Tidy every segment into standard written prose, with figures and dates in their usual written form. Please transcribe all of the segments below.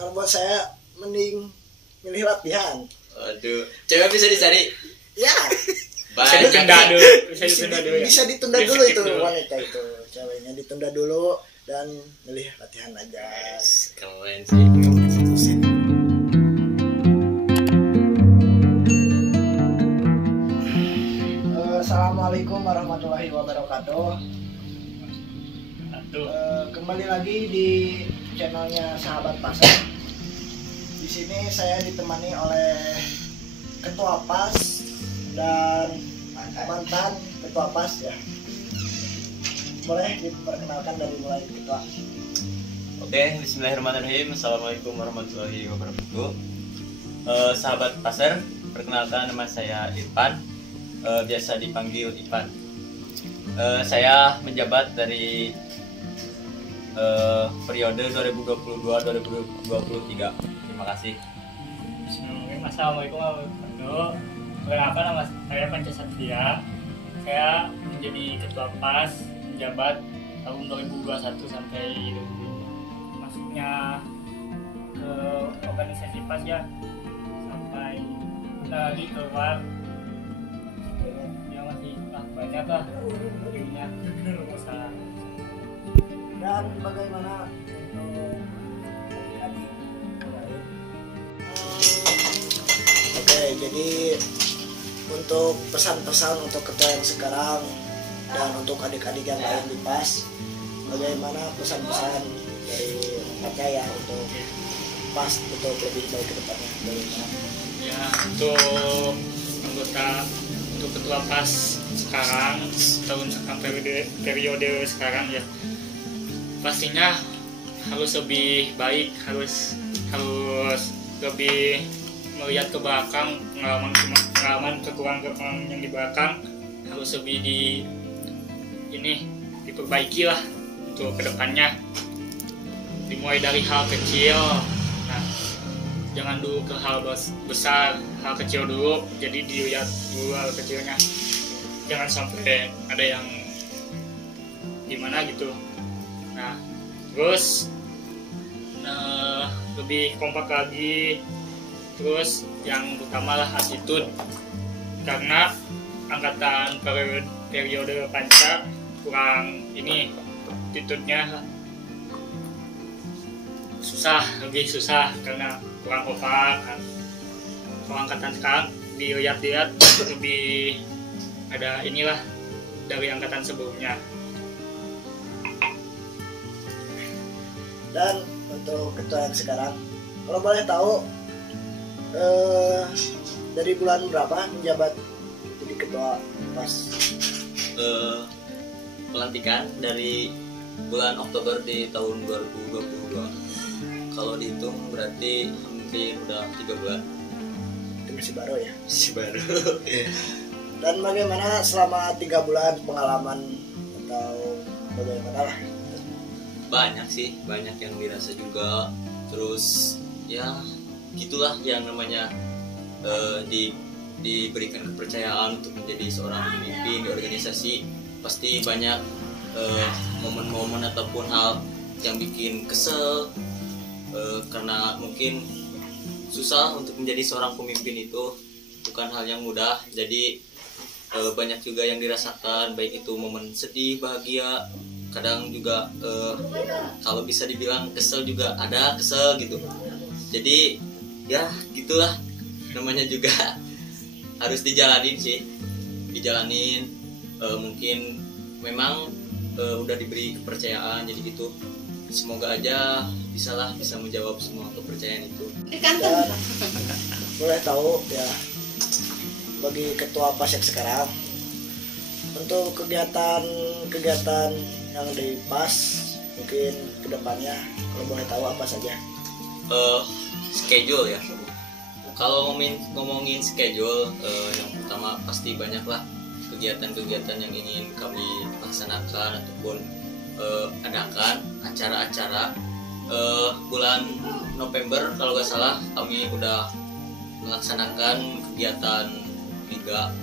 Kalau buat saya mending milih latihan. Aduh, cewek bisa dicari. Ya. Bisa ditunda dulu. Bisa ditunda dulu itu wanita itu. Ceweknya ditunda dulu dan milih latihan aja. Keren sih. Assalamualaikum warahmatullahi wabarakatuh. Kembali lagi di channelnya Sahabat Pasar. Di sini saya ditemani oleh Ketua PAS dan mantan Ketua PAS ya. Boleh diperkenalkan dari mulai Ketua. Oke, bismillahirrahmanirrahim. Assalamualaikum warahmatullahi wabarakatuh. Sahabat Pasar, perkenalkan nama saya Irfan. Biasa dipanggil Ipan. Saya menjabat dari periode 2022-2023. Terima kasih. Assalamualaikum warahmatullahi wabarakatuh. Perkenalkan nama saya Panca Satria. Saya menjadi Ketua PAS menjabat tahun 2021 sampai masuknya ke organisasi PAS ya, sampai lagi keluar ya masih banyak lah ininya masalah. Dan bagaimana untuk adik-adik? Oke, jadi untuk pesan-pesan untuk ketua yang sekarang dan untuk adik-adik yang lain di PAS, bagaimana pesan-pesan dari mereka ya untuk PAS untuk lebih baik ke depannya? Bagaimana? Ya, untuk anggota untuk ketua PAS sekarang tahun periode sekarang ya, pastinya harus lebih baik, harus lebih melihat ke belakang, pengalaman kekurangan yang di belakang harus lebih diperbaiki lah untuk kedepannya, dimulai dari hal kecil. Nah, jangan dulu ke hal besar, hal kecil dulu, jadi dilihat dulu hal kecilnya, jangan sampai ada yang gimana gitu. Nah, terus lebih kompak lagi, terus yang utama lah attitude, karena angkatan periode Panca kurang ini attitude-nya lebih susah karena kurang kompak kan. Kalau angkatan sekarang dilihat-lihat lebih ada inilah dari angkatan sebelumnya. Dan untuk ketua yang sekarang, kalau boleh tahu dari bulan berapa menjabat jadi ketua PAS? Pelantikan dari bulan Oktober di tahun 2022. Kalau dihitung berarti hampir udah 3 bulan. Itu masih baru ya? Masih baru. Dan bagaimana selama 3 bulan pengalaman atau bagaimana lah? Banyak sih, banyak yang dirasa juga. Terus ya gitulah yang namanya diberikan kepercayaan untuk menjadi seorang pemimpin di organisasi. Pasti banyak momen-momen ataupun hal yang bikin kesel, karena mungkin susah untuk menjadi seorang pemimpin itu bukan hal yang mudah. Jadi banyak juga yang dirasakan, baik itu momen sedih, bahagia, kadang juga kalau bisa dibilang kesel juga ada kesel gitu. Jadi ya gitulah, namanya juga harus dijalanin sih, mungkin memang udah diberi kepercayaan jadi gitu. Semoga aja bisa menjawab semua kepercayaan itu. Dan boleh tahu ya, bagi ketua PAS yang sekarang, untuk kegiatan yang di PAS mungkin kedepannya, kalau boleh tahu apa saja? Schedule ya. Kalau ngomongin schedule, yang pertama pasti banyaklah kegiatan-kegiatan yang ingin kami laksanakan ataupun adakan acara-acara. Bulan November kalau nggak salah kami udah melaksanakan kegiatan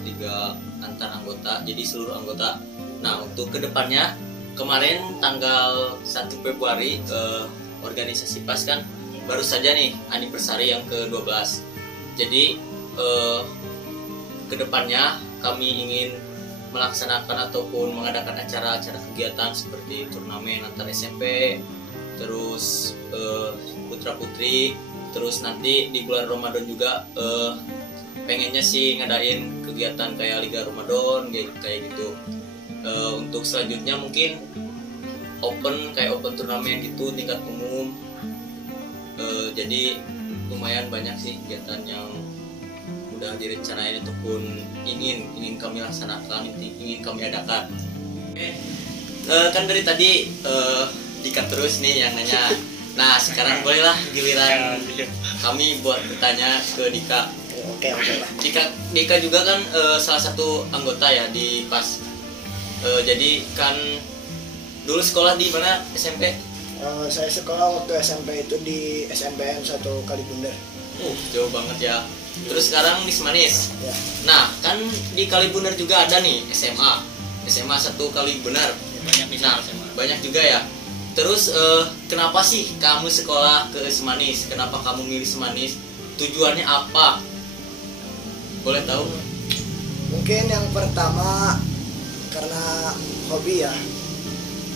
liga antar anggota, jadi seluruh anggota. Nah, untuk kedepannya, kemarin tanggal 1 Februari organisasi PAS kan baru saja nih anniversary yang ke-12. Jadi kedepannya kami ingin melaksanakan ataupun mengadakan acara-acara kegiatan seperti turnamen antar SMP, terus putra putri, terus nanti di bulan Ramadan juga pengennya sih ngadain kegiatan kayak Liga Ramadan kayak gitu. Untuk selanjutnya mungkin open turnamen gitu tingkat umum. Jadi lumayan banyak sih kegiatan yang udah direncanain ataupun ingin kami laksanakan, ingin kami adakan. Kan dari tadi Dika terus nih yang nanya. Nah sekarang bolehlah giliran kami buat bertanya ke Dika. Oke lah. Dika juga kan salah satu anggota ya di PAS. Jadi kan dulu sekolah di mana SMP? Saya sekolah waktu SMP itu di SMPN 1 Kalibundar. Jauh banget ya. Terus sekarang di Semanis. Ya. Nah, kan di Kalibundar juga ada nih SMA 1 Kalibundar. Banyak nih Nah, SMA. banyak juga ya. Terus kenapa sih kamu sekolah ke Semanis? Kenapa kamu milih Semanis? Tujuannya apa? Boleh tahu? Mungkin yang pertama karena hobi ya.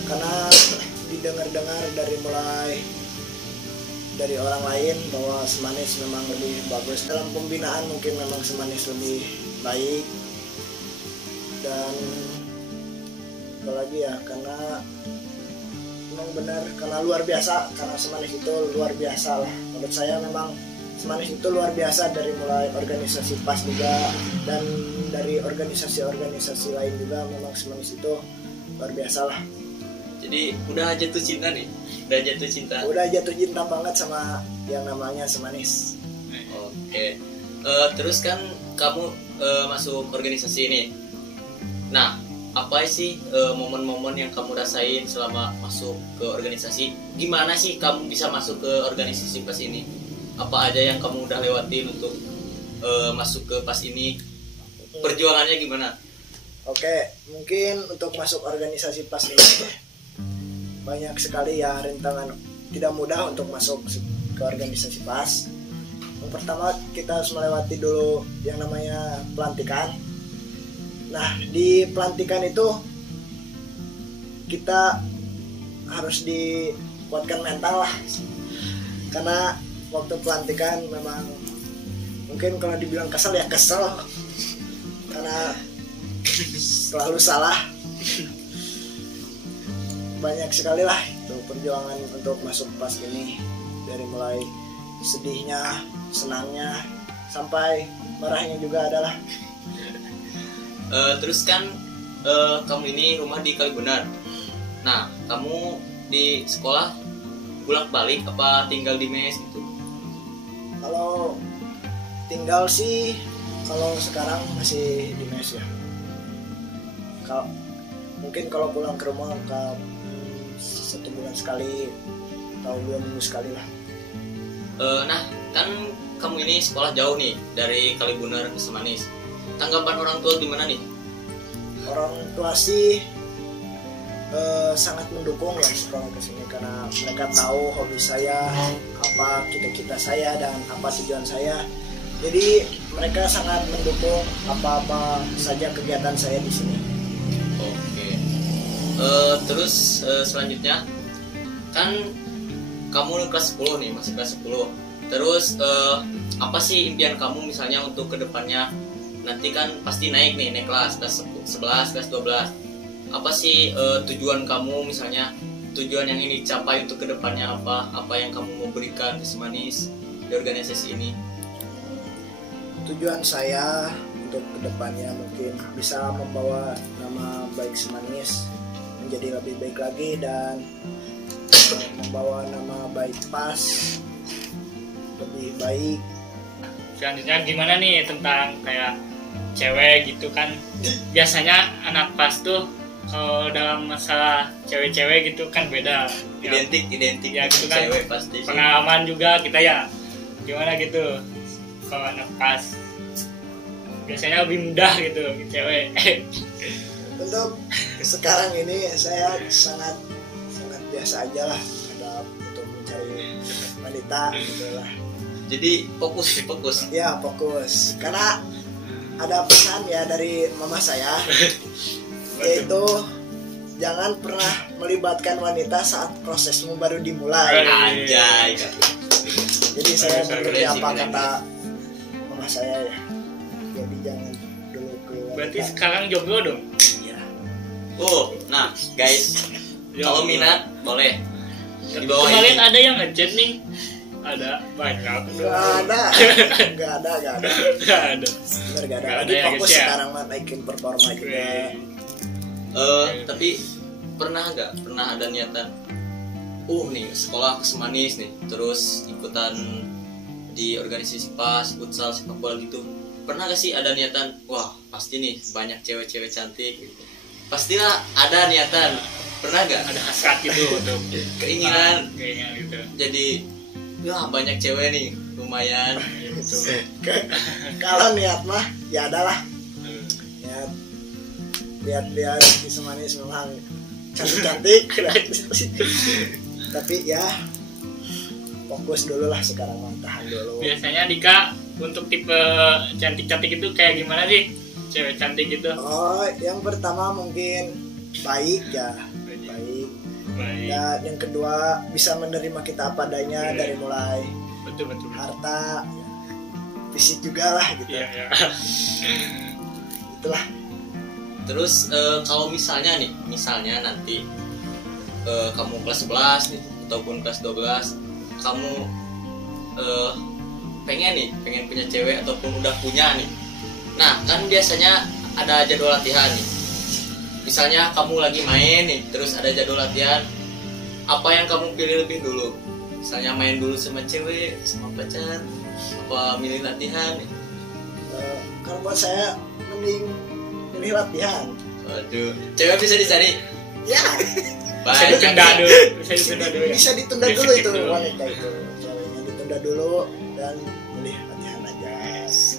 Karena didengar-dengar dari orang lain bahwa Semanis memang lebih bagus dalam pembinaan, mungkin memang Semanis lebih baik. Dan apalagi ya, karena memang benar, karena luar biasa, karena Semanis itu luar biasa lah menurut saya. Memang Semanis itu luar biasa, dari mulai organisasi PAS juga dan dari organisasi-organisasi lain juga. Memang Semanis itu luar biasa lah. Jadi udah jatuh cinta nih? Udah jatuh cinta banget sama yang namanya Semanis. Oke. Terus kan kamu masuk organisasi ini. Nah, apa sih momen-momen yang kamu rasain selama masuk ke organisasi? Gimana sih kamu bisa masuk ke organisasi PAS ini? Apa aja yang kamu udah lewatin untuk masuk ke PAS ini? Perjuangannya gimana? Oke, mungkin untuk masuk organisasi PAS ini banyak sekali ya rintangan, tidak mudah untuk masuk ke organisasi PAS. Yang pertama, kita harus melewati dulu yang namanya pelantikan. Nah, di pelantikan itu kita harus dikuatkan mental lah, karena waktu pelantikan memang mungkin kalau dibilang kesel ya kesel, karena selalu salah. Banyak sekali lah itu perjuangan untuk masuk PAS ini, dari mulai sedihnya, senangnya, sampai marahnya juga adalah. Terus kan kamu ini rumah di Kalibundar. Nah, kamu di sekolah bolak-balik apa tinggal di mes gitu? Kalau tinggal sih, kalau sekarang masih di mes ya. Mungkin kalau pulang ke rumah 1 bulan sekali atau 2 minggu sekali lah. Nah, kan kamu ini sekolah jauh nih dari Kalibundar ke Semanis. Tanggapan orang tua gimana nih? Orang tua sih sangat mendukung ya sekolah ke sini, karena mereka tahu hobi saya, apa cita-cita saya dan apa tujuan saya. Jadi mereka sangat mendukung apa-apa saja kegiatan saya di sini. Oke. Terus selanjutnya kan kamu kelas 10 nih, masih kelas 10. Terus apa sih impian kamu misalnya untuk kedepannya? Nanti kan pasti naik kelas 11, kelas 12. Apa sih tujuan kamu misalnya, tujuan yang ingin dicapai untuk kedepannya apa? Apa yang kamu mau berikan ke Semanis di organisasi ini? Tujuan saya untuk kedepannya mungkin bisa membawa nama baik Semanis menjadi lebih baik lagi, dan membawa nama baik PAS lebih baik. Selanjutnya gimana nih tentang kayak cewek gitu kan? Biasanya anak PAS tuh kalau dalam masalah cewek-cewek gitu kan beda. Identik ya gitu kan. Cewek pasti. Pengalaman juga kita ya. Gimana gitu kalau anak PAS? Biasanya lebih mudah gitu cewek. Untuk sekarang ini saya sangat biasa aja lah untuk mencari wanita gitulah. Jadi fokus. Ya fokus karena ada pesan ya dari mama saya yaitu jangan pernah melibatkan wanita saat prosesmu baru dimulai. Anjay. Jadi saya mengerti apa Keren. kata mama saya ya. Jadi jangan dulu ke wanita. Berarti sekarang jomblo dong. Ya. Oh, nah guys, kalau minat boleh di bawah Kemarin ini. ada yang ngechat nih. Ada banyak. Gak ada. Nggak ada. Bener gak ada. Nggak ada Lagi ya, fokus guys, ya. sekarang mah naikin performa juga. Tapi pernah ada niatan nih sekolah ke Semanis nih, terus ikutan di organisasi PAS, futsal, sepak bola gitu. Pernah gak sih ada niatan, wah pasti nih banyak cewek-cewek cantik gitu. Pastilah ada niatan. Pernah gak? Ada hasrat gitu untuk Keinginan gitu. jadi ya banyak cewek nih, lumayan Gitu. Kalau niat mah ya adalah lihat di Semanis memang cantik tapi ya fokus dulu lah sekarang mah, tahan dulu. Biasanya Dika untuk tipe cantik-cantik itu kayak gimana sih? Cewek cantik gitu. Oh, yang pertama mungkin baik ya, baik. Dan yang kedua bisa menerima kita apa adanya dari mulai Betul. harta, ya, fisik juga lah gitu. Iya. Itulah. Terus kalau misalnya nanti kamu kelas 11 nih ataupun kelas 12, kamu pengen punya cewek ataupun udah punya nih. Nah, kan biasanya ada jadwal latihan nih. Misalnya kamu lagi main nih, terus ada jadwal latihan. Apa yang kamu pilih lebih dulu? Misalnya main dulu sama cewek, sama pacar, apa milih latihan nih? Kalau buat saya mending milih latihan. Waduh, cewek bisa dicari. Ya, Bisa ditunda dulu. Ya. bisa ditunda dulu itu wanita itu. Ceweknya ditunda dulu dan milih latihan aja.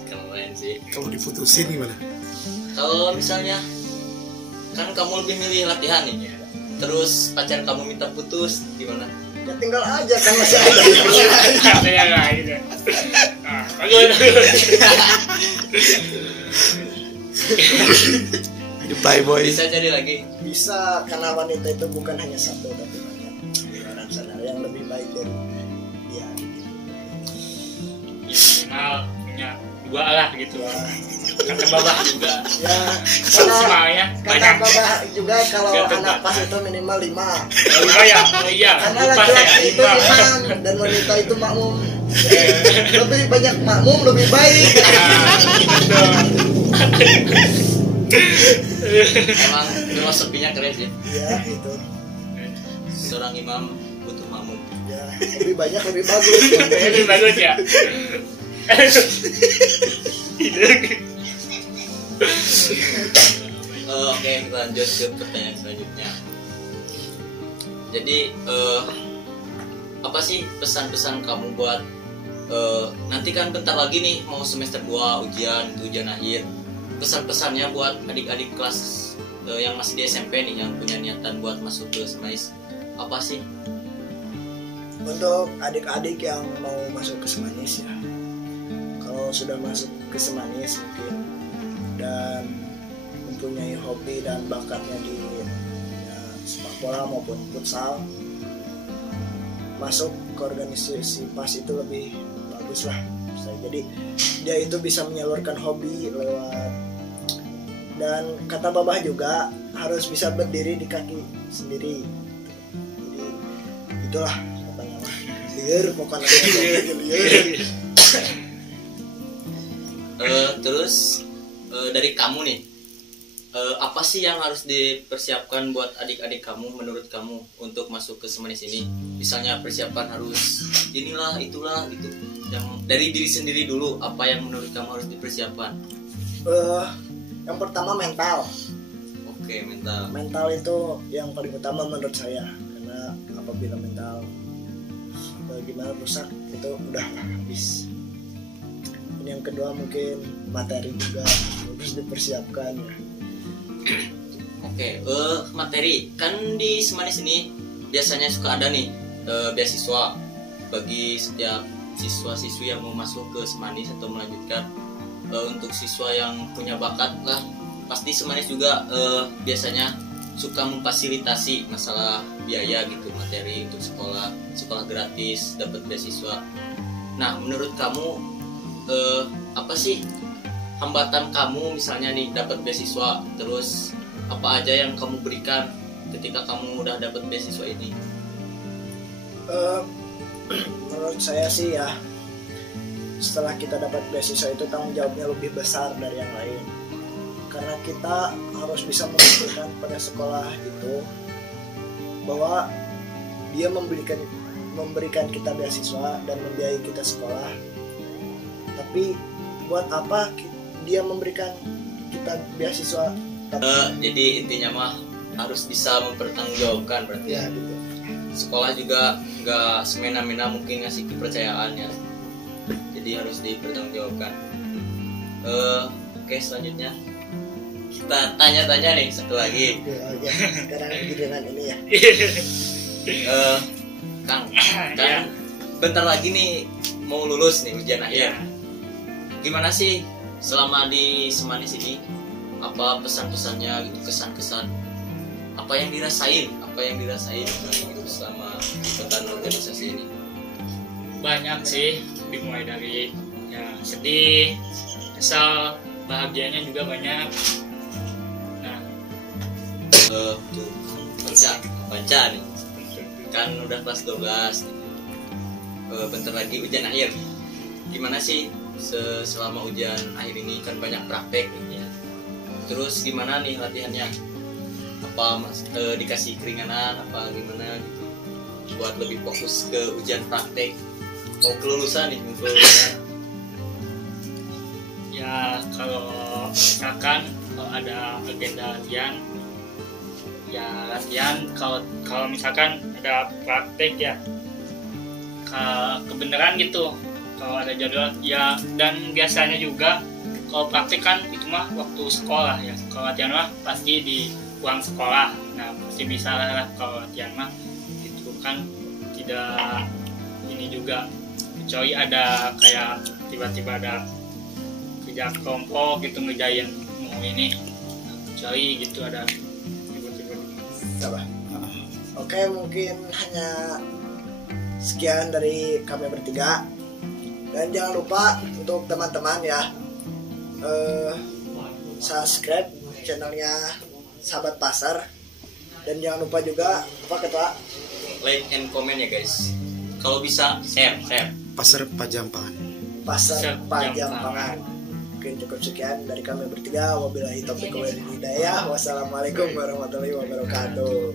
Keren sih. Kalau diputusin gimana? Kalau misalnya kan kamu lebih milih latihan nih, terus pacar kamu minta putus, gimana? Ya tinggal aja kan masih ada yang lain. Ada yang lain ya. Nah, bagus. Di Playboy. Bisa jadi lagi. Bisa karena wanita itu bukan hanya satu tapi banyak di luar sana yang lebih baik dari dia. Minimal punya dua lah gitu. Kata babah juga. Ya, Maksimalnya kata banyak. Bapak juga kalau Biar anak tempat. pas itu minimal 5. Oh iya. Karena Lupa laki-laki saya, itu lupa. imam dan wanita itu makmum. Lebih banyak makmum lebih baik. Memang sepinya keren sih. Ya itu. Seorang imam butuh makmum. Ya lebih banyak lebih bagus. Lebih bagus ya. Oke, kita lanjut ke pertanyaan selanjutnya. Jadi apa sih pesan-pesan kamu buat nanti kan bentar lagi nih mau semester 2 ujian akhir. Pesan-pesannya buat adik-adik kelas yang masih di SMP nih yang punya niatan buat masuk ke Semais, apa sih? Untuk adik-adik yang mau masuk ke Semanis ya, kalau sudah masuk ke Semanis mungkin dan mempunyai hobi dan bakatnya di ya, sepak bola maupun futsal, masuk ke organisasi PAS itu lebih bagus lah. Jadi dia itu bisa menyalurkan hobi lewat, dan kata babah juga harus bisa berdiri di kaki sendiri. Jadi itulah pokoknya mah. Liar pokoknya liar. Terus dari kamu nih, apa sih yang harus dipersiapkan buat adik-adik kamu menurut kamu untuk masuk ke Semanis ini? Misalnya persiapan harus inilah itulah gitu. Yang dari diri sendiri dulu, apa yang menurut kamu harus dipersiapkan? Yang pertama mental. Oke, mental. Mental itu yang paling utama menurut saya, karena apabila mental gimana rusak itu udah habis. Ini yang kedua mungkin materi juga harus dipersiapkan ya. Oke, materi kan di Semanis ini biasanya suka ada nih beasiswa. bagi setiap siswa-siswi yang mau masuk ke Semanis atau melanjutkan, untuk siswa yang punya bakat lah, pasti Semanis juga biasanya suka memfasilitasi masalah biaya gitu, materi untuk sekolah gratis, dapat beasiswa. Nah, menurut kamu apa sih hambatan kamu misalnya nih dapat beasiswa, terus apa aja yang kamu berikan ketika kamu udah dapat beasiswa ini? Menurut saya sih ya, setelah kita dapat beasiswa itu tanggung jawabnya lebih besar dari yang lain, karena kita harus bisa membuktikan pada sekolah itu bahwa dia memberikan kita beasiswa dan membiayai kita sekolah. Tapi buat apa dia memberikan kita beasiswa? Jadi intinya mah harus bisa mempertanggungjawabkan berarti Ya gitu. Sekolah juga nggak semena-mena mungkin ngasih kepercayaannya, jadi harus dipertanggungjawabkan. Oke, selanjutnya kita tanya-tanya nih satu lagi. Ya, sekarang giliran ini ya. Kang, Ya. bentar lagi nih mau lulus nih ujian akhir. Ya. Gimana sih selama di Semanis ini? Apa pesan-pesannya gitu, kesan-kesan? Apa yang dirasain gitu selama ikutan organisasi ini? Banyak sih, dimulai dari ya sedih, kesal, bahagianya juga banyak. Nah, Tuh, baca nih, kan udah kelas 12 nih. Bentar lagi ujian akhir. Gimana sih selama ujian akhir ini kan banyak praktek nih ya. Terus gimana nih latihannya? Apa dikasih keringanan apa gimana gitu buat lebih fokus ke ujian praktek, mau kelulusan nih, mau kelulusan. ya kalau misalkan kalau ada agenda latihan, ya latihan. Kalau misalkan ada praktek ya kebenaran gitu. Kalau ada jadwal ya, dan biasanya juga kalau praktek kan itu mah waktu sekolah ya. Kalau latihan mah pasti di ruang sekolah. Nah pasti bisa lah kalau latihan mah itu kan tidak ini juga, kecuali ada kayak tiba-tiba ada kerja kelompok gitu ngerjain mau ini. Nah, kecuali gitu ada tiba-tiba. Coba. Oke, mungkin hanya sekian dari kami bertiga. Dan jangan lupa untuk teman-teman ya, subscribe channelnya Sahabat Pasar. Dan jangan lupa juga apa ketua, Like and comment ya guys. Kalau bisa share. Pasar Pajampangan. Pasar Pajampangan. Mungkin cukup sekian dari kami bertiga. Wabillahi taufiq wal hidayah. Wassalamualaikum warahmatullahi wabarakatuh.